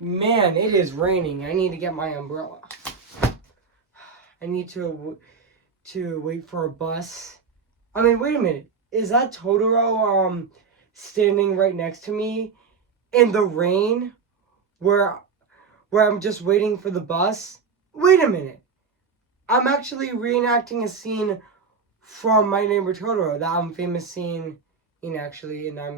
Man, it is raining. I need to get my umbrella. I need to wait for a bus. I mean, wait a minute. Is that Totoro standing right next to me in the rain where I'm just waiting for the bus? Wait a minute. I'm actually reenacting a scene from My Neighbor Totoro, that famous scene in actually in My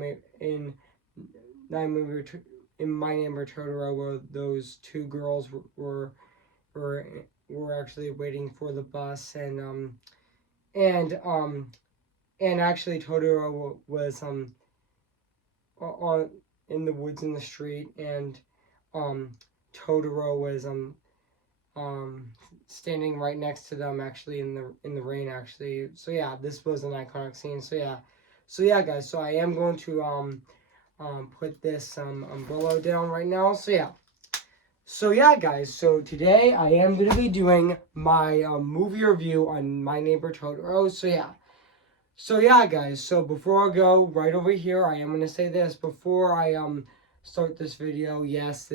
Neighbor Totoro, where those two girls were were actually waiting for the bus, and and actually Totoro was on in the woods in the street, and Totoro was standing right next to them actually in the rain actually. So yeah, this was an iconic scene. So yeah guys, so I am going to put this umbrella down right now. So yeah guys, so today I am going to be doing my movie review on My Neighbor Totoro. So yeah guys, so before I go right over here, I am going to say this before I start this video. Yes,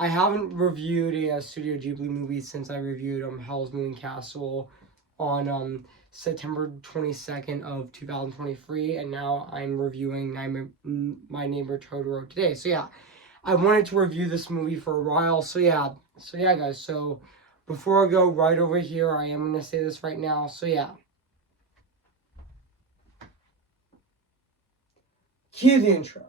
I haven't reviewed a Studio Ghibli movie since I reviewed Howl's Moving Castle on September 22nd of 2023, and now I'm reviewing My Neighbor Totoro today. So yeah, I wanted to review this movie for a while. So yeah guys, so before I go right over here, I am going to say this right now. So yeah. Cue the intro.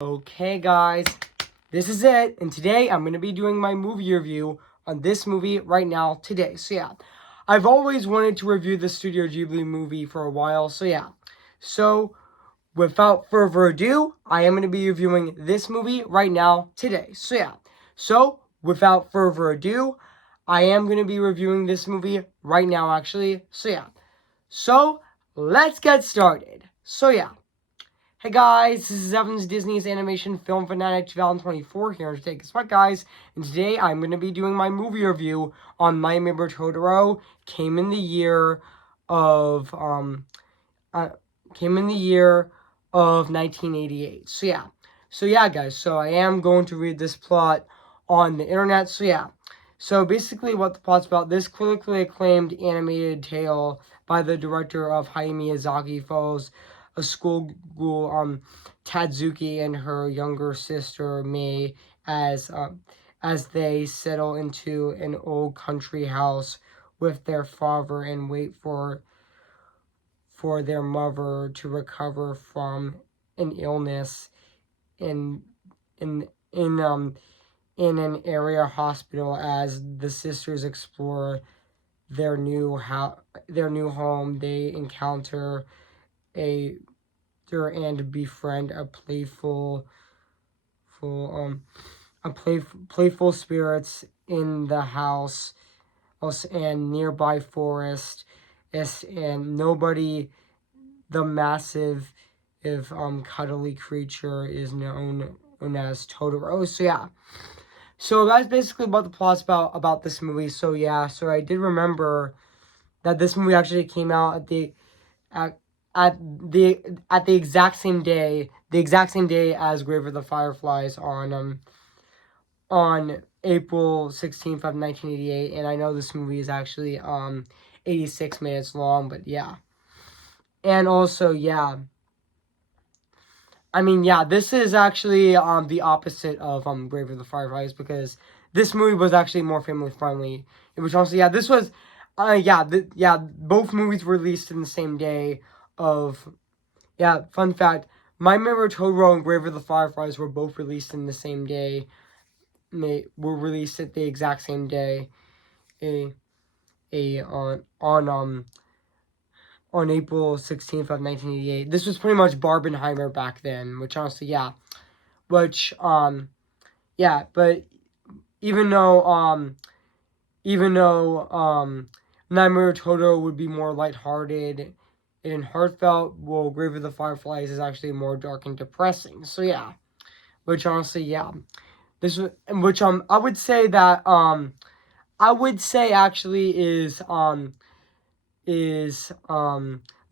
Okay guys, this is it, and today I'm going to be doing my movie review on this movie right now today. So yeah, I've always wanted to review the Studio Ghibli movie for a while. So yeah, so without further ado, I am going to be reviewing this movie right now today. So yeah, so without further ado, I am going to be reviewing this movie right now actually. So yeah, so let's get started. So yeah. Hey guys, this is Evan's Disney's Animation Film Fanatic 2024 here today. Guess what guys? And today I'm going to be doing my movie review on My Neighbor Totoro. Came in the year of 1988. So yeah guys, so I am going to read this plot on the internet. So basically what the plot's about, this critically acclaimed animated tale by the director of Hayao Miyazaki follows a schoolgirl, Tadzuki, and her younger sister Mei as they settle into an old country house with their father and wait for their mother to recover from an illness in in in um in an area hospital. As the sisters explore their new home, they encounter a and befriend a playful spirits in the house and nearby forest. And nobody, the massive if cuddly creature is known as Totoro. So that's basically what the plot's about this movie. So I did remember that this movie actually came out at at the exact same day, as Grave of the Fireflies on April 16th of 1988. And I know this movie is actually 86 minutes long, but yeah. And also, yeah, I mean, yeah, this is actually the opposite of Grave of the Fireflies, because this movie was actually more family friendly. Which also, yeah, this was both movies were released in the same day of, fun fact, My Neighbor Totoro and Grave of the Fireflies were both released in the same day. They were released at the exact same day, on April 16th of 1988. This was pretty much Barbenheimer back then, which honestly, yeah. But even though Nightmare Totoro would be more lighthearted and heartfelt, while Grave of the Fireflies is actually more dark and depressing. So yeah, which honestly, yeah, this was, which I would say that I would say actually is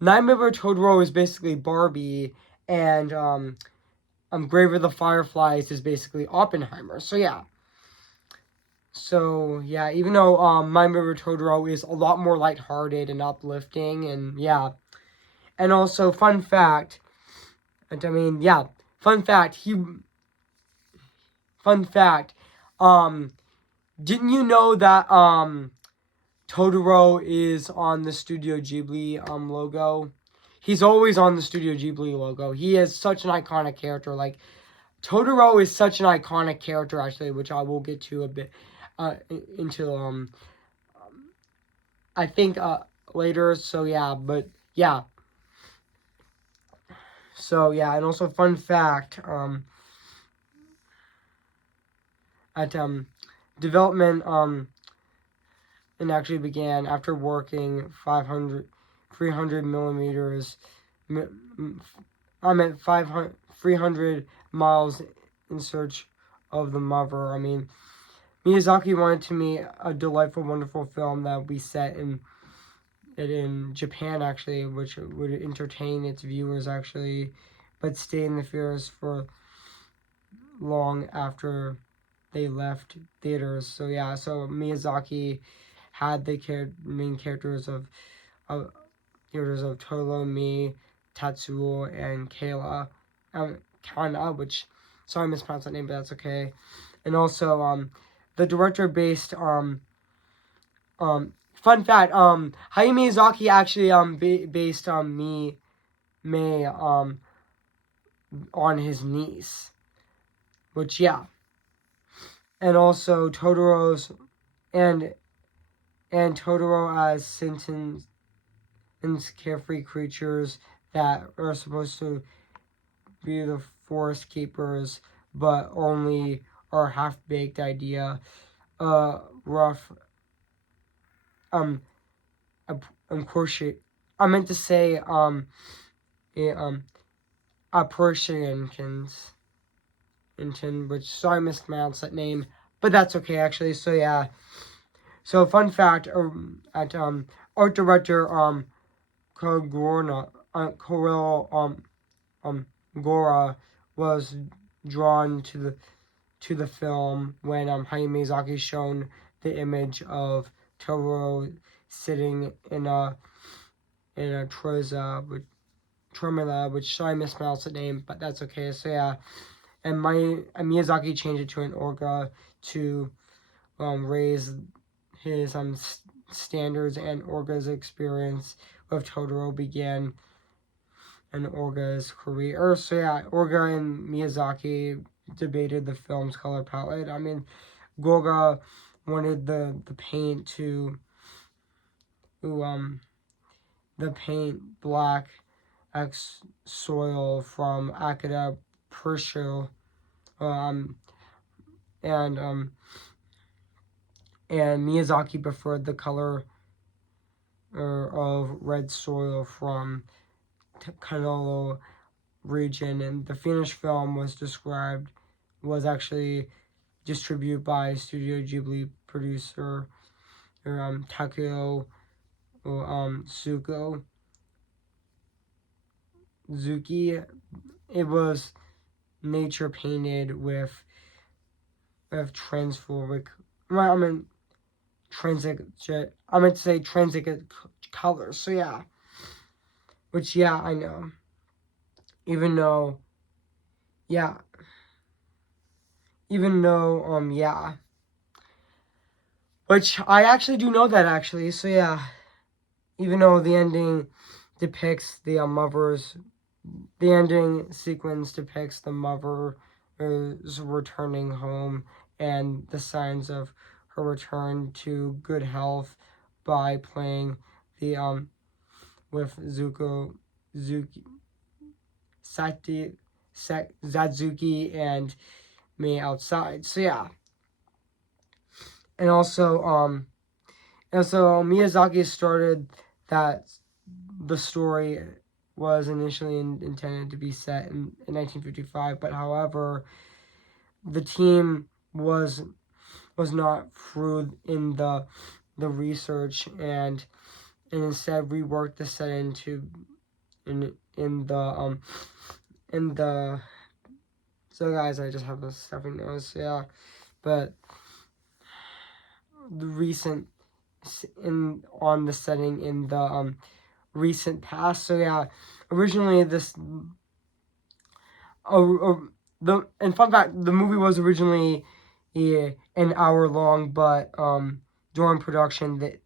Nightmare Before Totoro is basically Barbie, and Grave of the Fireflies is basically Oppenheimer. So yeah. So yeah, even though My Neighbor Totoro is a lot more lighthearted and uplifting, and yeah, and also fun fact, and I mean yeah, fun fact, fun fact, um, didn't you know that Totoro is on the Studio Ghibli logo? He's always on the Studio Ghibli logo. He is such an iconic character. Like Totoro is such an iconic character, actually, which I will get to a bit into I think later. So yeah, but yeah. So yeah, and also fun fact, at development and actually began after working 300 millimeters, I meant 300 miles in search of the mother. I mean, Miyazaki wanted to make a delightful, wonderful film that would be set in Japan, actually, which would entertain its viewers, actually, but stay in the theaters for long after they left theaters. So yeah, so Miyazaki had the main characters of Tolomi, Tatsuo, and Kayla, Kana, which sorry I mispronounced that name, but that's okay. And also the director based fun fact, Hayao Miyazaki actually based May on his niece, which yeah, and also Totoro's and Totoro as sentient and carefree creatures that are supposed to be the forest keepers, but only are half baked idea. Rough crochet. I meant to say Appreciations, which sorry I mispronounced that name, but that's okay actually. So yeah. So fun fact, at art director Kogorna Corel Gora was drawn to the film when Hayao Miyazaki shown the image of Totoro sitting in a Tremula, which sorry I mispronounced the name, but that's okay. So yeah, and Miyazaki changed it to an Orga to raise his standards, and Orga's experience with Totoro began in Orga's career. So yeah, Orga and Miyazaki debated the film's color palette. I mean, Gorga wanted the paint to the paint black X soil from Akira Purshil, um and Miyazaki preferred the color of red soil from Kanolo region, and the finished film was actually distributed by Studio Ghibli producer Takeo Zuki. It was nature painted with transphobic. I mean I meant to say transit colors. So yeah, which yeah I know. Even though yeah, yeah, which I actually do know that actually. So yeah, even though the ending depicts the ending sequence depicts the mother's returning home and the signs of her return to good health by playing the with Zuki Zadzuki and me outside. So yeah, and also Miyazaki started that the story was initially intended to be set in 1955, but however, the team was not through in the research and instead reworked the set into in the so guys, I just have a stuffy nose, yeah, but the recent in on the setting in the recent past. So yeah, originally this the and fun fact, the movie was originally an hour long, but during production that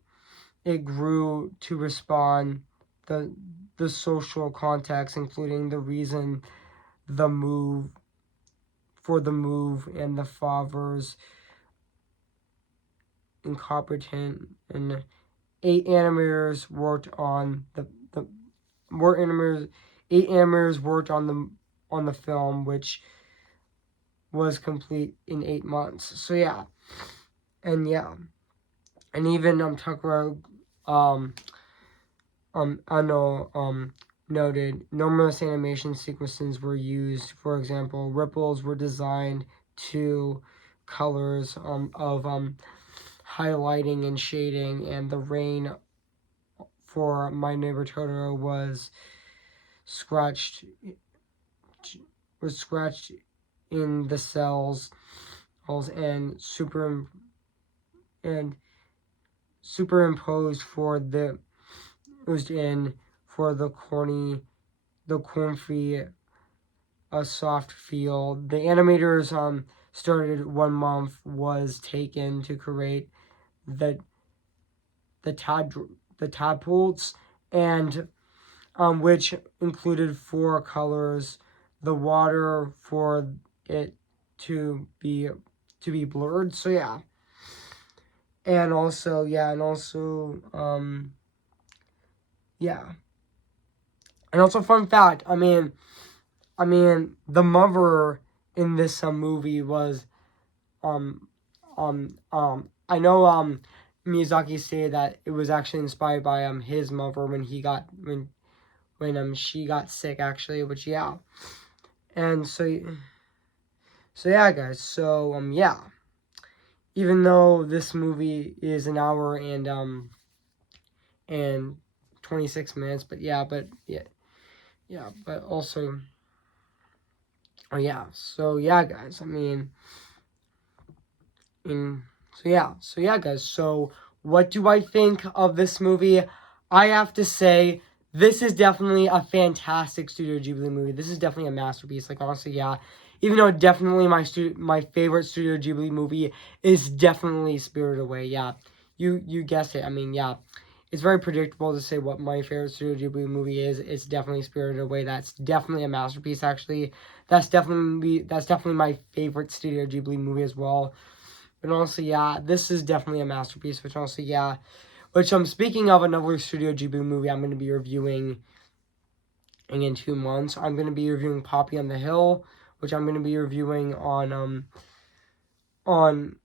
it grew to respond the the social context, including the reason the move the move and the father's incompetent and eight animators worked on the more animators eight animators worked on the film, which was complete in 8 months. So yeah, and yeah, and even Totoro I know noted numerous animation sequences were used. For example, ripples were designed to colors of highlighting and shading, and the rain for My Neighbor Totoro scratched was scratched in the cells and and superimposed for the used in for the corn-free a soft feel. The animators started 1 month was taken to create the the tad the tadpoles and which included 4 colors, the water for it to be blurred. So yeah, and also yeah, and also fun fact. The mother in this movie was um I know Miyazaki said that it was actually inspired by his mother when she got sick actually, which yeah. And so yeah guys, so yeah. Even though this movie is an hour and 26 minutes, but but also oh yeah. So yeah guys, in so yeah guys, so what do I think of this movie? I have to say this is definitely a fantastic Studio Ghibli movie. This is definitely a masterpiece, like honestly, yeah. Even though definitely my favorite Studio Ghibli movie is definitely Spirited Away. Yeah, you guessed it. Yeah, it's very predictable to say what my favorite Studio Ghibli movie is. It's definitely Spirited Away. That's definitely a masterpiece. Actually, that's definitely my favorite Studio Ghibli movie as well. But honestly, yeah, this is definitely a masterpiece. Which honestly, yeah. Which speaking of another Studio Ghibli movie, I'm going to be reviewing in 2 months. I'm going to be reviewing Poppy on the Hill, which I'm going to be reviewing on on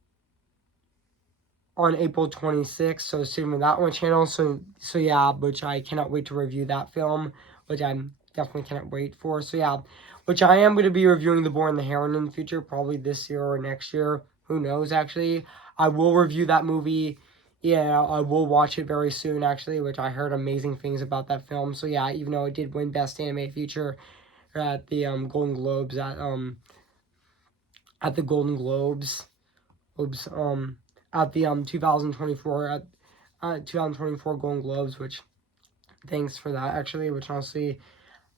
April 26th. So soon with that one channel. So yeah, which I cannot wait to review that film, which I'm definitely cannot wait for. So yeah, which I am going to be reviewing The Boy and the Heron in the future, probably this year or next year. Who knows, actually. I will review that movie. Yeah, I will watch it very soon, actually, which I heard amazing things about that film. So yeah, even though it did win Best Animated Feature at the Golden Globes at the Golden Globes, oops, at the 2024 Golden Globes, which thanks for that actually, which honestly,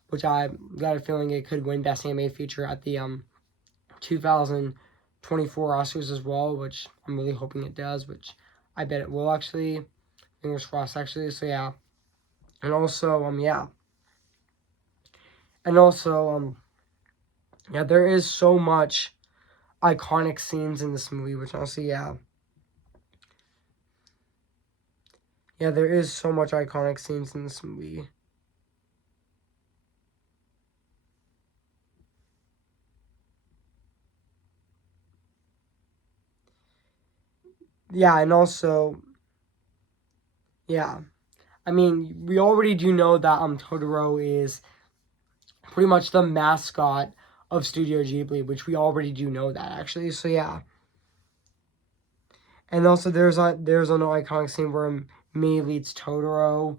which I got a feeling it could win Best Animated Feature at the 2024 Oscars as well, which I'm really hoping it does, which I bet it will actually. Fingers crossed actually. So yeah. And also yeah, there is so much iconic scenes in this movie, which honestly yeah. Yeah, there is so much iconic scenes in this movie. Yeah, and also yeah. I mean, we already do know that Totoro is pretty much the mascot of Studio Ghibli, which we already do know that actually. So yeah. And also there's an iconic scene where Mei meets Totoro,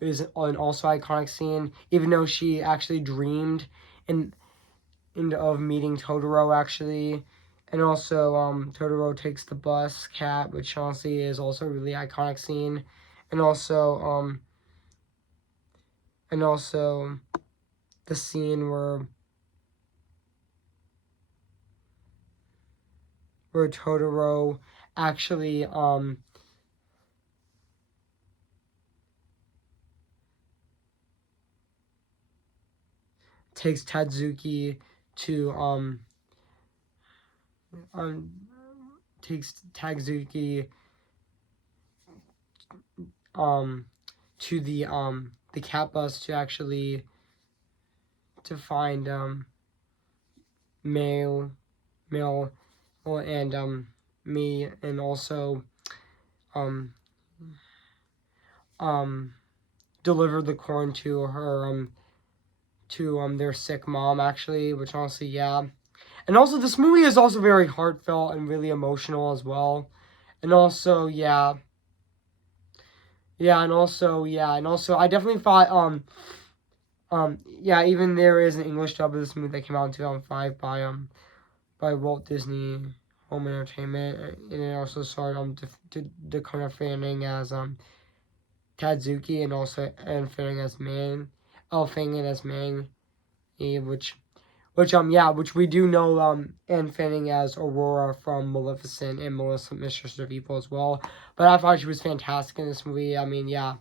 is an also iconic scene, even though she actually dreamed of meeting Totoro actually. And also Totoro takes the bus cat, which honestly is also a really iconic scene. And also the scene where Totoro actually takes Tadzuki to um takes Tadzuki to the cat bus to actually to find male and me, and also um um deliver the corn to her their sick mom actually, which honestly yeah. And also this movie is also very heartfelt and really emotional as well. And also and also I definitely thought yeah, even there is an English dub of this movie that came out in 2005 by Walt Disney Home Entertainment, and it also starred Dakota Fanning as Tadzuki, and also Anne Fanning as Mang, Fanning as Mang, which which we do know Anne Fanning as Aurora from Maleficent and Melissa Mistress of Evil as well. But I thought she was fantastic in this movie. I mean, yeah,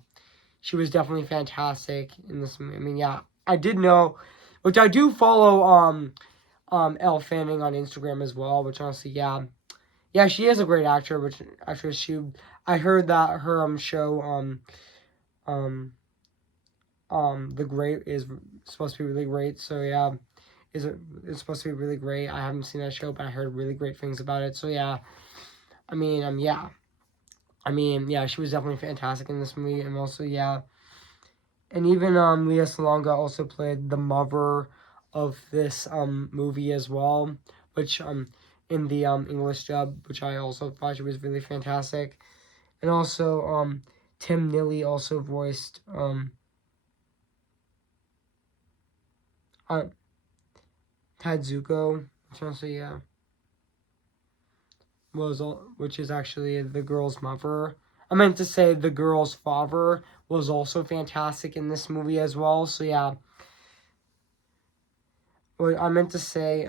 she was definitely fantastic in this movie. I mean, yeah, I did know, which I do follow Elle Fanning on Instagram as well, which honestly, yeah, she is a great actor. Which actress I heard that her show um The Great is supposed to be really great. So yeah, it's supposed to be really great. I haven't seen that show, but I heard really great things about it. So yeah, I mean yeah, yeah, she was definitely fantastic in this movie, and also yeah, and even Lea Salonga also played the mother of this movie as well, which in the English dub, which I also thought she was really fantastic. And also Tim Nilly also voiced uh, Tadzuko, which also yeah which is actually the girl's mother. I meant to say the girl's father was also fantastic in this movie as well. So yeah, what I meant to say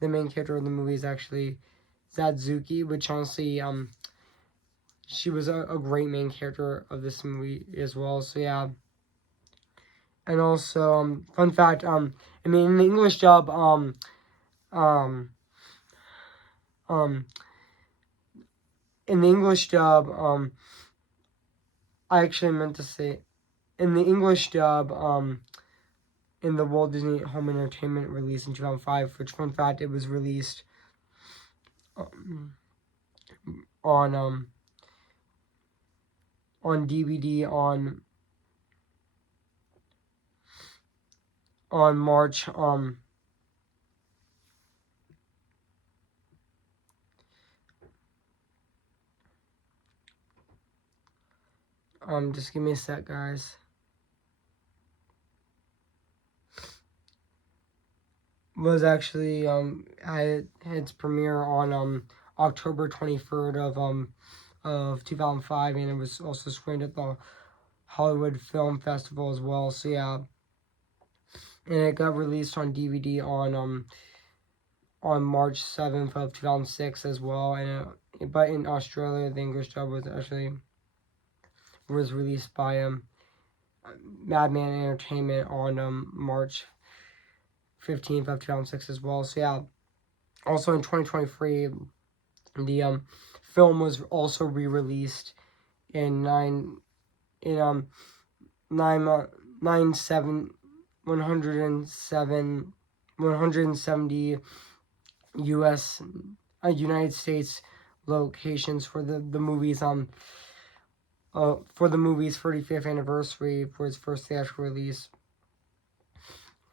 the main character of the movie is actually Zadzuki, which honestly she was a great main character of this movie as well. So yeah. And also fun fact I mean in the English dub um in the English dub I actually meant to say in the English dub in the Walt Disney Home Entertainment release in 2005, which fun fact it was released on DVD on March just give me a sec, guys. Was actually had its premiere on October 23rd of 2005, and it was also screened at the Hollywood Film Festival as well. So yeah, and it got released on DVD on March 7th of 2006 as well. And but in Australia, the English dub was released by Madman Entertainment on March 15th of 2006 as well. So yeah, also in 2023, the film was also re-released in in um nine nine seven 107 170 U.S. United States locations for the movies for the movie's 35th anniversary for its first theatrical release.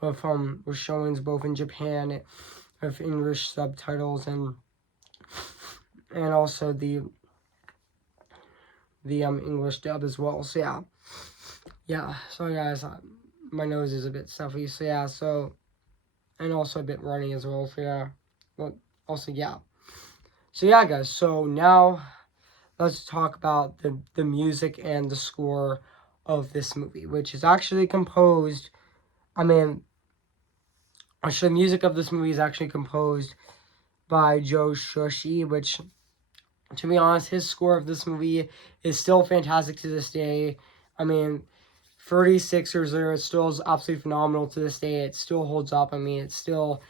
With showings both in Japan with English subtitles and also the English dub as well. So yeah. So guys, my nose is a bit stuffy. So yeah. So and also a bit runny as well. So yeah. But also yeah. So yeah, guys. So now let's talk about the music and the score of this movie, which is actually composed. The music of this movie is actually composed by Joe Shushi, which, to be honest, his score of this movie is still fantastic to this day. 36 years later, it still is absolutely phenomenal to this day. It still holds up. It's still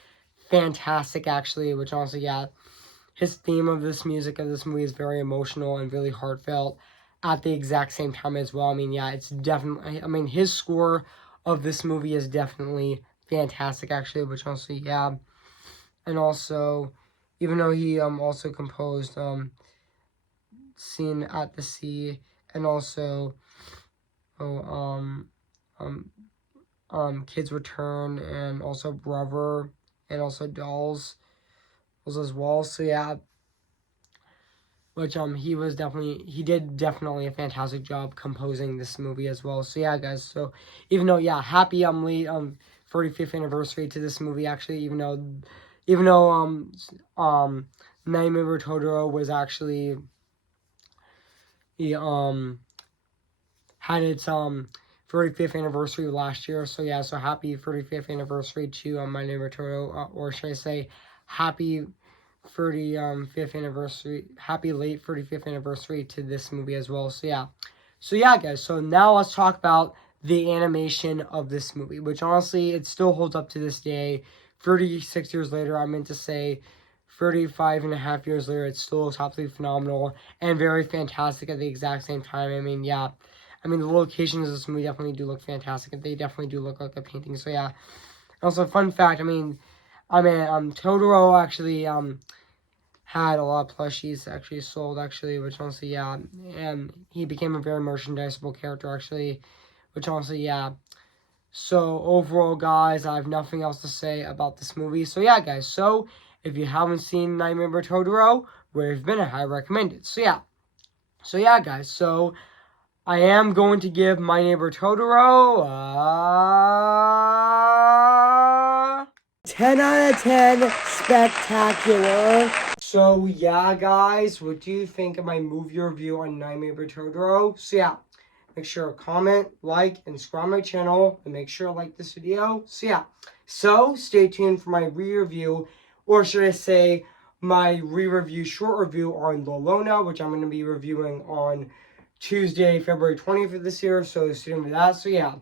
fantastic, actually, which honestly, yeah. His theme of this music of this movie is very emotional and really heartfelt at the exact same time as well. It's definitely, his score of this movie is definitely fantastic, actually, which honestly, yeah. And also, even though he also composed Scene at the Sea and also Kids Return and also Brother and also Dolls was as well. So yeah, which he did definitely a fantastic job composing this movie as well. So yeah, guys. So even though happy late 45th anniversary to this movie, actually. Even though Nightmare Before Totoro was actually he had its 35th anniversary last year. So yeah, so happy 35th anniversary to My Neighbor Totoro, or should I say, happy 35th anniversary, happy late 35th anniversary to this movie as well. So yeah, guys. So now let's talk about the animation of this movie, which honestly it still holds up to this day. 36 years later, I meant to say 35 and a half years later, it still looks absolutely phenomenal and very fantastic at the exact same time. The locations of this movie definitely do look fantastic. They definitely do look like a painting. So yeah. Also, fun fact. Totoro actually had a lot of plushies actually sold actually, which honestly yeah, and he became a very merchandisable character actually, which honestly yeah. So overall, guys, I have nothing else to say about this movie. So yeah, guys. So if you haven't seen Nightmare Before Totoro, where have been, I highly recommend it. So yeah. So yeah, guys. So I am going to give My Neighbor Totoro 10 out of 10 spectacular. So yeah, guys, what do you think of my movie review on Nightmare Before Totoro? So yeah, make sure to comment, like, and subscribe my channel, and make sure to like this video. So yeah, so stay tuned for my re-review, or should I say my re-review short review on La Lona, which I'm going to be reviewing on Tuesday, February 20th of this year. So stay tuned for that. So yeah,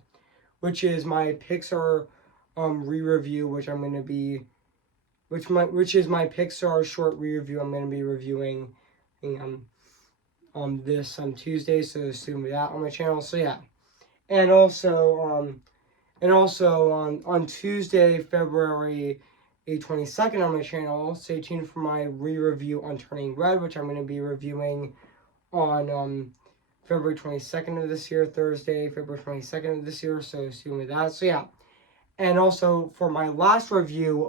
which is my Pixar re-review, which I'm going to be which is my Pixar short review. I'm going to be reviewing this Tuesday, so soon with that on my channel. So yeah, and also on Tuesday, February 22nd on my channel, stay tuned for my re-review on Turning Red, which I'm going to be reviewing on February 22nd of this year, Thursday, February 22nd of this year. So soon with that. So yeah, and also for my last review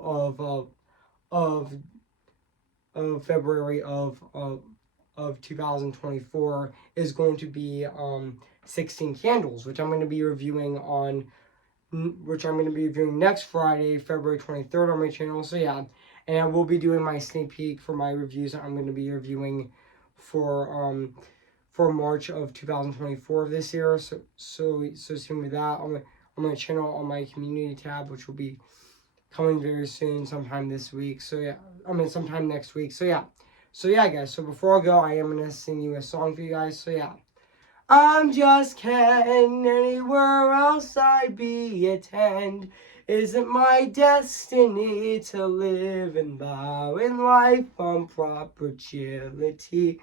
of February of 2024 is going to be 16 Candles, which I'm going to be reviewing next Friday, February 23rd on my channel. So yeah, and I will be doing my sneak peek for my reviews I'm going to be reviewing for March of 2024 of this year. So soon with that on my channel, on my community tab, which will be coming very soon, sometime this week. So yeah, sometime next week. So yeah. So yeah, guys. So before I go, I am gonna sing you a song for you guys. So yeah. I'm just Ken, anywhere else I be attend. Isn't my destiny to live and bow in life on proper agility?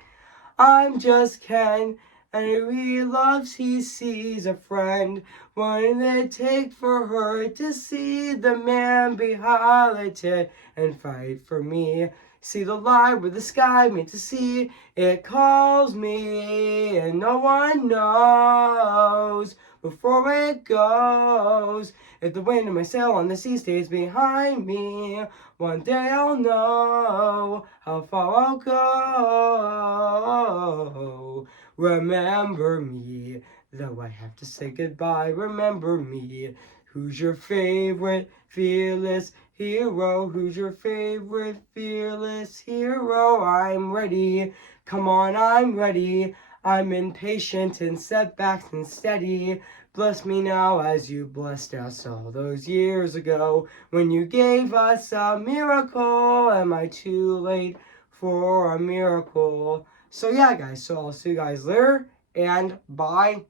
I'm just Ken, and who he loves he sees a friend. What did it take for her to see the man behind the tent and fight for me? See the light where the sky made to see, it calls me, and no one knows before it goes. If the wind in my sail on the sea stays behind me, one day I'll know how far I'll go. Remember me, though I have to say goodbye. Remember me. Who's your favorite fearless hero? Who's your favorite fearless hero? I'm ready. Come on, I'm ready. I'm impatient in setbacks and steady. Bless me now as you blessed us all those years ago when you gave us a miracle. Am I too late for a miracle? So yeah, guys, so I'll see you guys later, and bye.